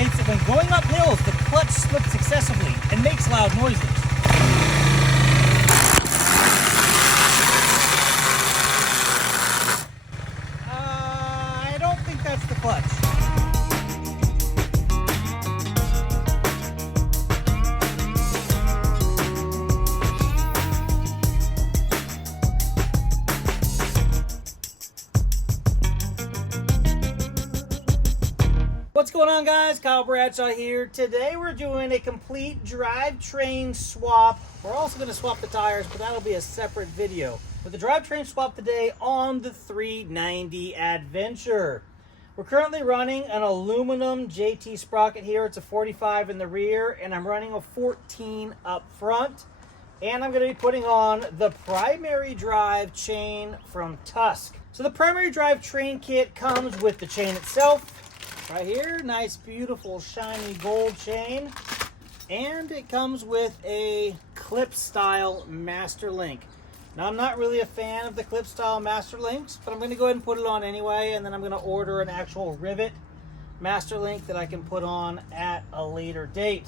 states that when going up hills, the clutch slips excessively and makes loud noises. I don't think that's the clutch. What's going on, guys? Kyle Bradshaw here. Today we're doing a complete drivetrain swap. We're also going to swap the tires, but that'll be a separate video. But the drivetrain swap today on the 390 Adventure. We're currently running an aluminum JT sprocket here. It's a 45 in the rear, and I'm running a 14 up front. And I'm going to be putting on the primary drive chain from Tusk. So the primary drive train kit comes with the chain itself. Right here, nice, beautiful, shiny gold chain. And it comes with a clip-style master link. Now, I'm not really a fan of the clip-style master links, but I'm going to go ahead and put it on anyway, and then I'm going to order an actual rivet master link that I can put on at a later date.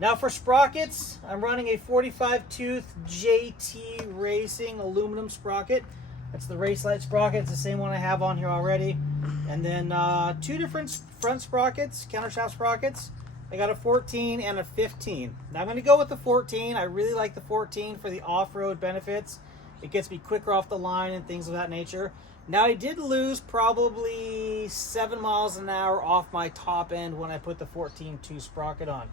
Now, for sprockets, I'm running a 45-tooth JT Racing aluminum sprocket. That's the Race Light sprocket. It's the same one I have on here already. And then two different front sprockets, countershaft sprockets. I got a 14 and a 15. Now I'm going to go with the 14. I really like the 14 for the off-road benefits. It gets me quicker off the line and things of that nature. Now, I did lose probably 7 miles an hour off my top end when I put the 14-2 sprocket on.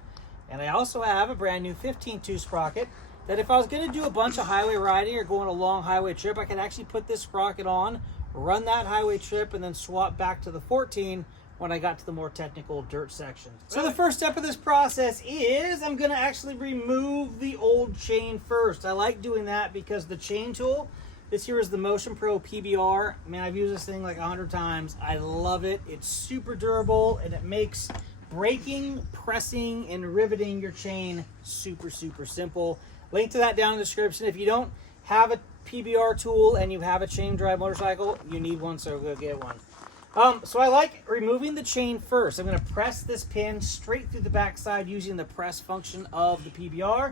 And I also have a brand new 15-2 sprocket that if I was going to do a bunch of highway riding or go on a long highway trip, I could actually put this sprocket on, run that highway trip, and then swap back to the 14 when I got to the more technical dirt sections. So the first step of this process is I'm going to actually remove the old chain first. I like doing that because the chain tool, this here is the Motion Pro PBR. Man, I've used this thing like 100 times. I love it. It's super durable, and it makes breaking, pressing, and riveting your chain super, super simple. Link to that down in the description. If you don't have a PBR tool and you have a chain drive motorcycle, you need one, so go get one. So I like removing the chain first. I'm going to press this pin straight through the backside using the press function of the PBR.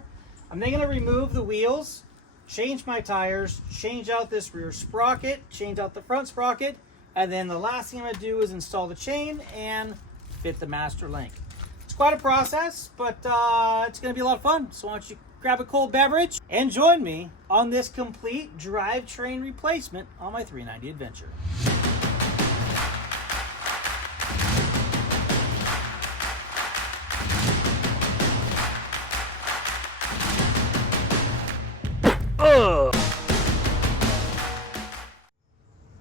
I'm then going to remove the wheels, change my tires, change out this rear sprocket, change out the front sprocket, and then the last thing I'm going to do is install the chain and fit the master link. It's quite a process, but it's going to be a lot of fun. So why don't you grab a cold beverage and join me on this complete drivetrain replacement on my 390 Adventure.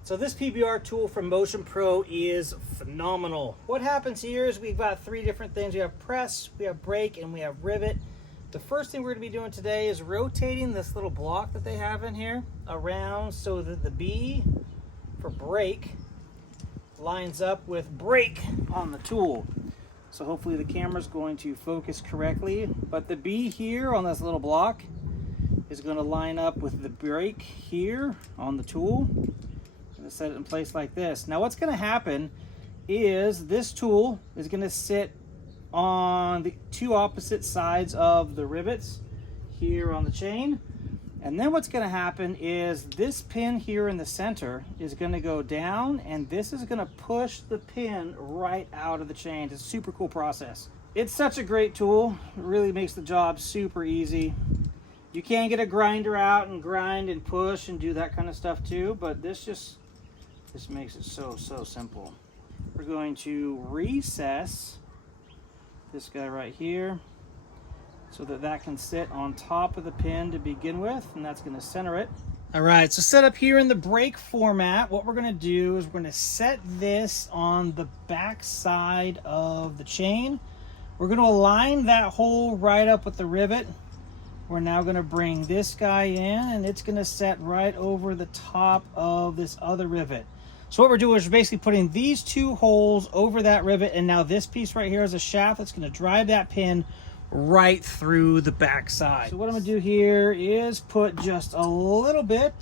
So this PBR tool from Motion Pro is phenomenal. What happens here is we've got 3 different things. We have press, we have brake, and we have rivet. The first thing we're going to be doing today is rotating this little block that they have in here around so that the B for brake lines up with brake on the tool. So hopefully the camera's going to focus correctly. But the B here on this little block is going to line up with the brake here on the tool. I'm going to set it in place like this. Now what's going to happen is this tool is going to sit on the 2 opposite sides of the rivets here on the chain. And then what's going to happen is this pin here in the center is going to go down, and this is going to push the pin right out of the chain. It's a super cool process. It's such a great tool. It really makes the job super easy. You can get a grinder out and grind and push and do that kind of stuff too, but this makes it so simple. We're going to recess this guy right here so that can sit on top of the pin to begin with, and that's going to center it. All right, so set up here in the brake format, what we're going to do is we're going to set this on the back side of the chain. We're going to align that hole right up with the rivet. We're now going to bring this guy in, and it's going to set right over the top of this other rivet. So what we're doing is we're basically putting these 2 holes over that rivet, and now this piece right here is a shaft that's going to drive that pin right through the back side. So what I'm going to do here is put just a little bit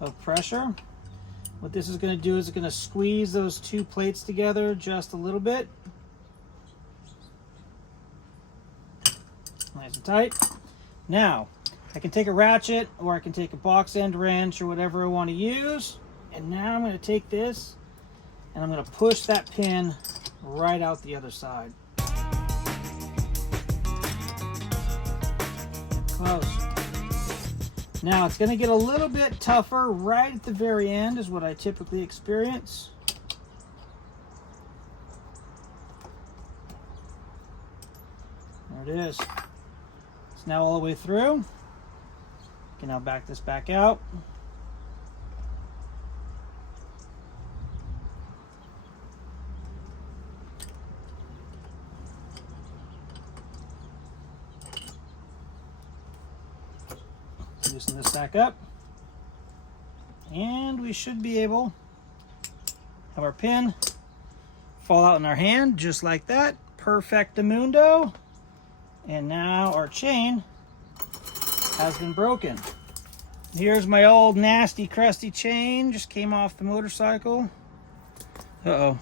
of pressure. What this is going to do is it's going to squeeze those 2 plates together just a little bit. Nice and tight. Now, I can take a ratchet or I can take a box end wrench or whatever I want to use. And now I'm going to take this and I'm going to push that pin right out the other side. Close. Now it's going to get a little bit tougher right at the very end is what I typically experience. There it is. It's now all the way through. You can now back this back out. Loosen this back up. And we should be able to have our pin fall out in our hand just like that. Perfectamundo. And now our chain has been broken. Here's my old nasty crusty chain, just came off the motorcycle. Uh-oh.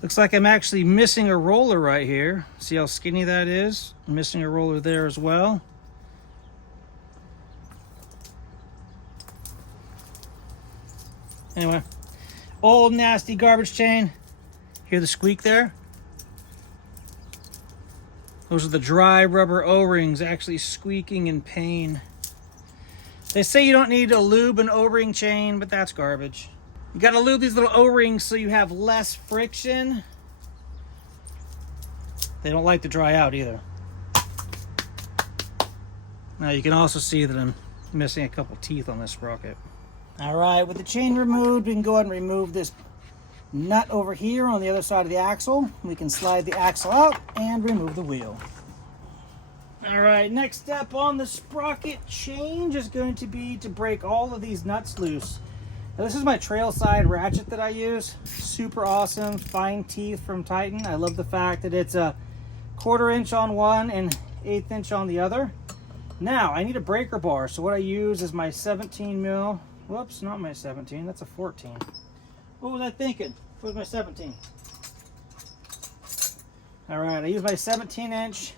Looks like I'm actually missing a roller right here. See how skinny that is? I'm missing a roller there as well. Anyway, old nasty garbage chain. Hear the squeak there? Those are the dry rubber O-rings actually squeaking in pain. They say you don't need to lube an O-ring chain, but that's garbage. You gotta lube these little O-rings so you have less friction. They don't like to dry out either. Now you can also see that I'm missing a couple teeth on this sprocket. All right, with the chain removed, we can go ahead and remove this nut over here on the other side of the axle. We can slide the axle out and remove the wheel. All right, next step on the sprocket change is going to be to break all of these nuts loose. Now, this is my trail side ratchet that I use. Super awesome, fine teeth from Titan. I love the fact that it's a 1/4 inch on one and 1/8 inch on the other. Now, I need a breaker bar, so what I use is my 17 mil. Whoops, not my 17, that's a 14. What was I thinking? What was my 17? All right, I use my 17-inch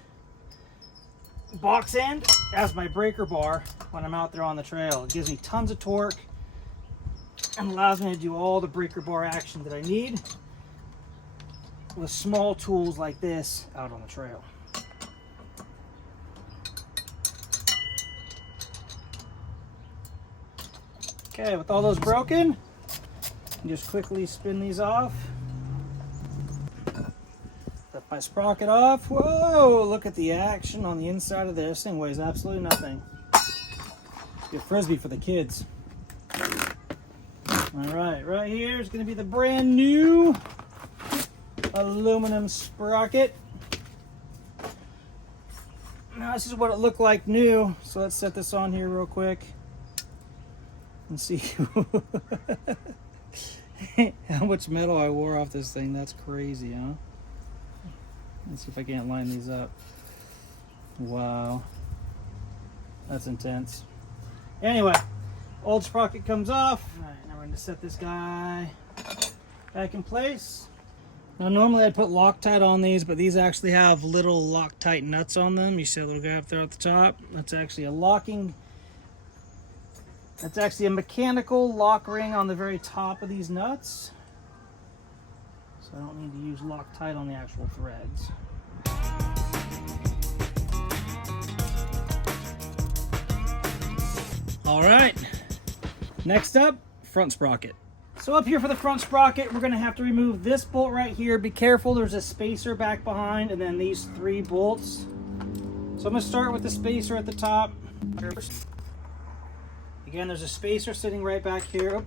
box end as my breaker bar when I'm out there on the trail. It gives me tons of torque and allows me to do all the breaker bar action that I need with small tools like this out on the trail. Okay, with all those broken, just quickly spin these off. Flip my sprocket off. Whoa, look at the action on the inside of this. Thing weighs absolutely nothing. Be a frisbee for the kids. All right, right here is going to be the brand new aluminum sprocket. Now this is what it looked like new. So let's set this on here real quick and see how much metal I wore off this thing. That's crazy, huh? Let's see if I can't line these up. Wow. That's intense. Anyway, old sprocket comes off. All right, now we're going to set this guy back in place. Now normally I'd put Loctite on these, but these actually have little Loctite nuts on them. You see a little guy up there at the top? That's actually a locking. That's actually a mechanical lock ring on the very top of these nuts. So I don't need to use Loctite on the actual threads. All right, next up, front sprocket. So up here for the front sprocket, we're gonna have to remove this bolt right here. Be careful, there's a spacer back behind and then these 3 bolts. So I'm gonna start with the spacer at the top. Again, there's a spacer sitting right back here. Oh,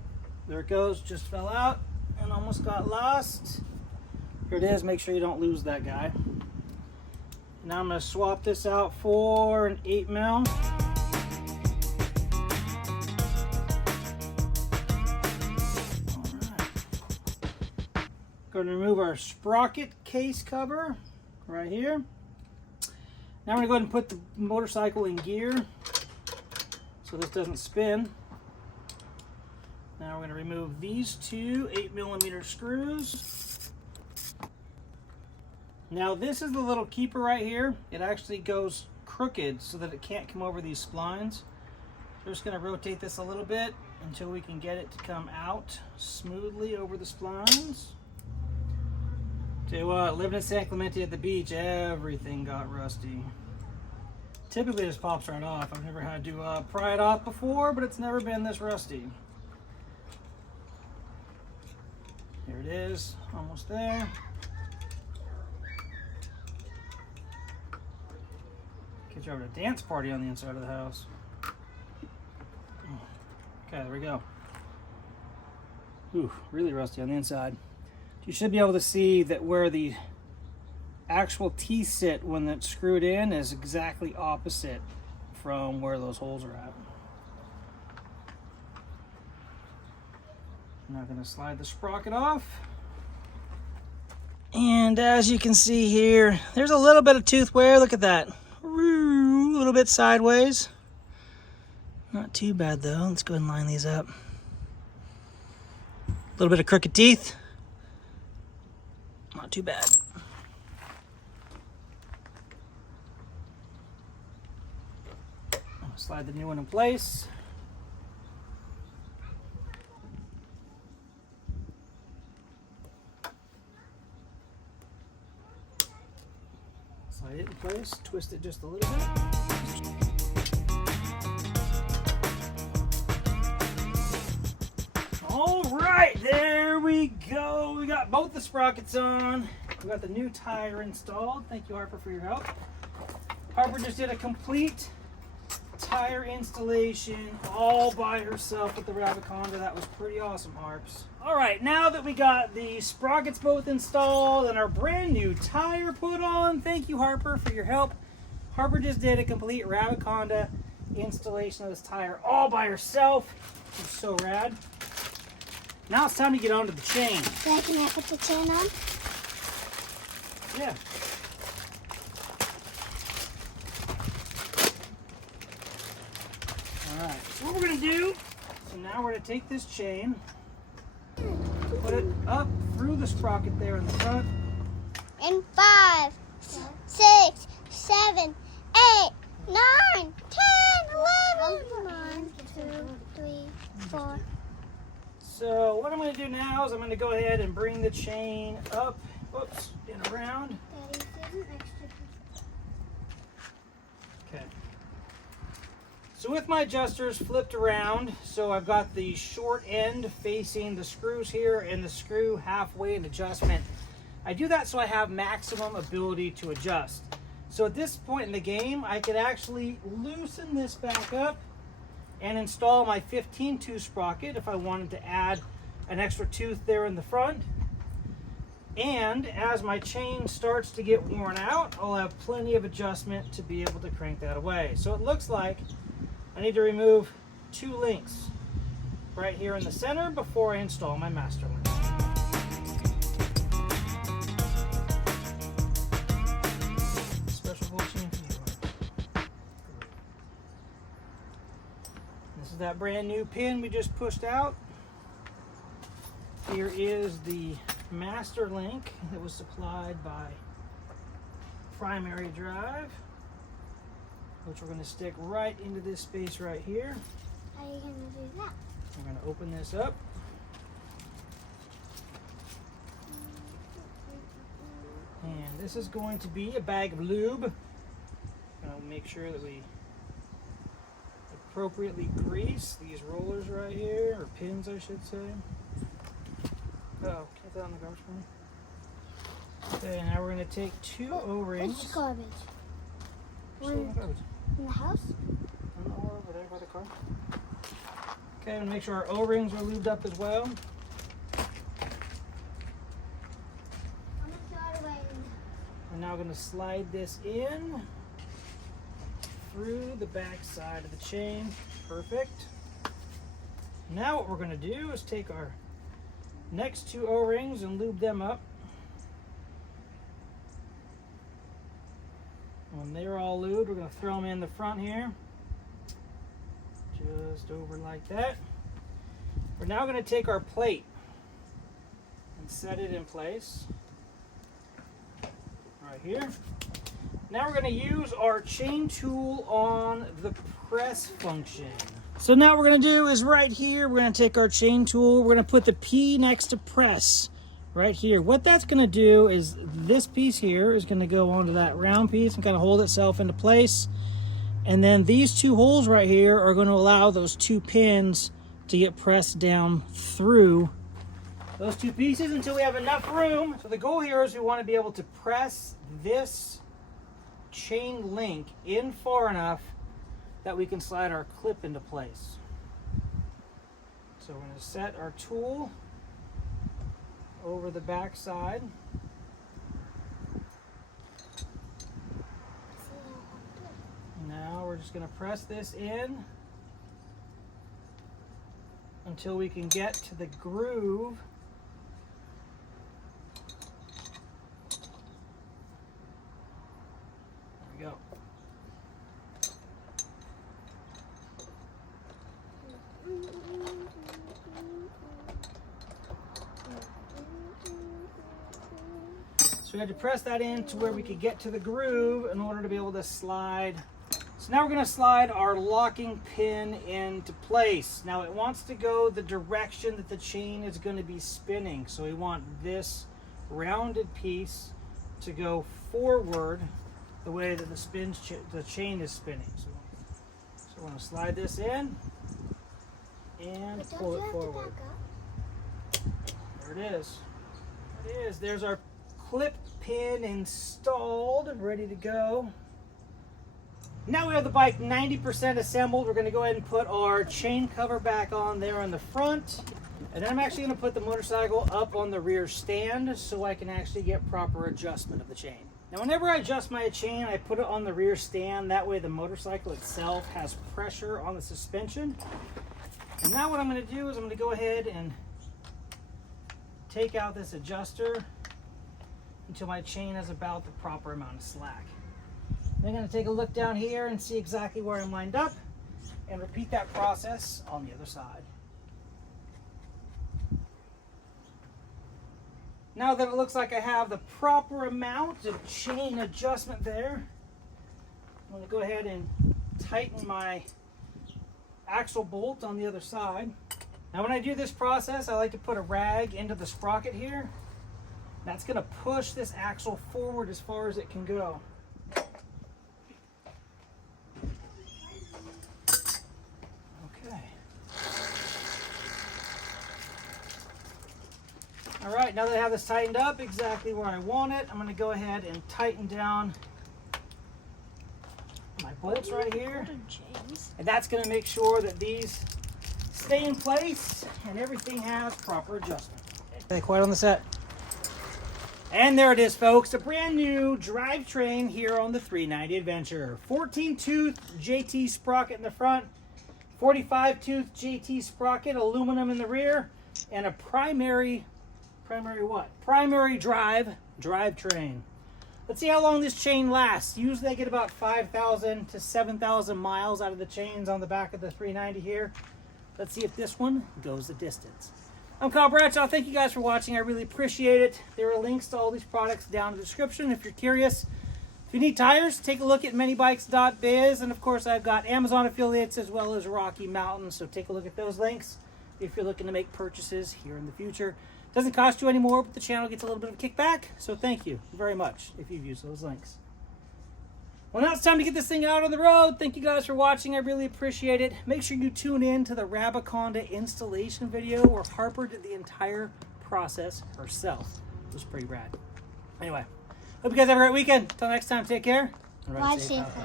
there it goes, just fell out and almost got lost. Here it is, make sure you don't lose that guy. Now I'm gonna swap this out for an 8 mil. Going to remove our sprocket case cover right here. Now we're going to go ahead and put the motorcycle in gear so this doesn't spin. Now we're going to remove these 2 8mm screws. Now this is the little keeper right here. It actually goes crooked so that it can't come over these splines. We're just going to rotate this a little bit until we can get it to come out smoothly over the splines. Tell you what, living in San Clemente at the beach, everything got rusty. Typically it just pops right off. I've never had to pry it off before, but it's never been this rusty. Here it is, almost there. Get you over to a dance party on the inside of the house. Okay, there we go. Ooh, really rusty on the inside. You should be able to see that where the actual teeth sit when it's screwed in is exactly opposite from where those holes are at. I'm now going to slide the sprocket off. And as you can see here, there's a little bit of tooth wear. Look at that. A little bit sideways. Not too bad though. Let's go ahead and line these up. A little bit of crooked teeth. Not too bad. I'll slide the new one in place. Slide it in place, twist it just a little bit. All right, there we go. We got both the sprockets on. We got the new tire installed. Thank you, Harper, for your help. Harper just did a complete tire installation all by herself with the Rabbit Honda. That was pretty awesome, Harps. All right, now that we got the sprockets both installed and our brand new tire put on, thank you, Harper, for your help. Harper just did a complete Rabbit Honda installation of this tire all by herself. It was so rad. Now it's time to get onto the chain. Yeah, can I put the chain on? Yeah. Alright, so what we're going to do, so now we're going to take this chain, put it up through the sprocket there in the front. In 5, 6, 7, 8, 9, 10, 11. 1, 2, 3, 4. So what I'm going to do now is I'm going to go ahead and bring the chain up, whoops, and around. Daddy, there's an extra piece. Okay. So with my adjusters flipped around, so I've got the short end facing the screws here and the screw halfway in adjustment. I do that so I have maximum ability to adjust. So at this point in the game, I could actually loosen this back up and install my 15 tooth sprocket if I wanted to add an extra tooth there in the front. And as my chain starts to get worn out, I'll have plenty of adjustment to be able to crank that away. So it looks like I need to remove 2 links right here in the center before I install my master link. Special bolt chain for you. This is that brand new pin we just pushed out. Here is the master link that was supplied by primary drive, which we're going to stick right into this space right here. How are you going to do that? I'm going to open this up. And this is going to be a bag of lube. Going to make sure that we appropriately grease these rollers right here, or pins I should say. Oh, get that on the garbage for me. Okay, now we're going to take 2 O-rings. Which garbage? Still in the garbage. In the house? I don't know, over there by the car. Okay, and make sure our O-rings are lubed up as well. We're now going to slide this in through the back side of the chain. Perfect. Now what we're going to do is take our next 2 O-rings and lube them up. When they're all lubed, we're going to throw them in the front here. Just over like that. We're now going to take our plate and set it in place. right here. Now we're going to use our chain tool on the press function. So now what we're going to do is right here, we're going to take our chain tool, we're going to put the P next to press right here. What that's going to do is this piece here is going to go onto that round piece and kind of hold itself into place. And then these two holes right here are going to allow those two pins to get pressed down through those two pieces until we have enough room. So the goal here is we want to be able to press this chain link in far enough that we can slide our clip into place. So we're going to set our tool over the back side. Now we're just going to press this in until we can get to the groove. There we go. So we had to press that in to where we could get to the groove in order to be able to slide. So now we're going to slide our locking pin into place. Now it wants to go the direction that the chain is going to be spinning. So we want this rounded piece to go forward the way that the chain is spinning. So we're going to slide this in and pull it forward. There it is. There it is. There's our clip pin installed and ready to go. Now we have the bike 90% assembled. We're going to go ahead and put our chain cover back on there on the front. And then I'm actually going to put the motorcycle up on the rear stand so I can actually get proper adjustment of the chain. Now whenever I adjust my chain, I put it on the rear stand. That way the motorcycle itself has pressure on the suspension. And now what I'm going to do is I'm going to go ahead and take out this adjuster until my chain has about the proper amount of slack. I'm going to take a look down here and see exactly where I'm lined up and repeat that process on the other side. Now that it looks like I have the proper amount of chain adjustment there, I'm going to go ahead and tighten my axle bolt on the other side. Now when I do this process, I like to put a rag into the sprocket here. That's going to push this axle forward as far as it can go. All right, now that I have this tightened up exactly where I want it, I'm going to go ahead and tighten down my bolts right here. And that's going to make sure that these stay in place and everything has proper adjustment. Okay, quiet on the set. And there it is, folks, a brand new drivetrain here on the 390 Adventure. 14-tooth JT sprocket in the front, 45-tooth JT sprocket, aluminum in the rear, and a primary drivetrain. Let's see how long this chain lasts. Usually I get about 5,000 to 7,000 miles out of the chains on the back of the 390 here. Let's see if this one goes the distance. I'm Bradshaw. Thank you guys for watching. I really appreciate it. There are links to all these products down in the description if you're curious. If you need tires, take a look at manybikes.biz, and of course I've got Amazon affiliates as well as Rocky Mountain, so take a look at those links if you're looking to make purchases here in the future. Doesn't cost you any more, but the channel gets a little bit of a kickback, so thank you very much if you've used those links. Well, now it's time to get this thing out on the road. Thank you guys for watching. I really appreciate it. Make sure you tune in to the Rabaconda installation video where Harper did the entire process herself. It was pretty rad. Anyway, hope you guys have a great weekend. Until next time, take care. Ride safely.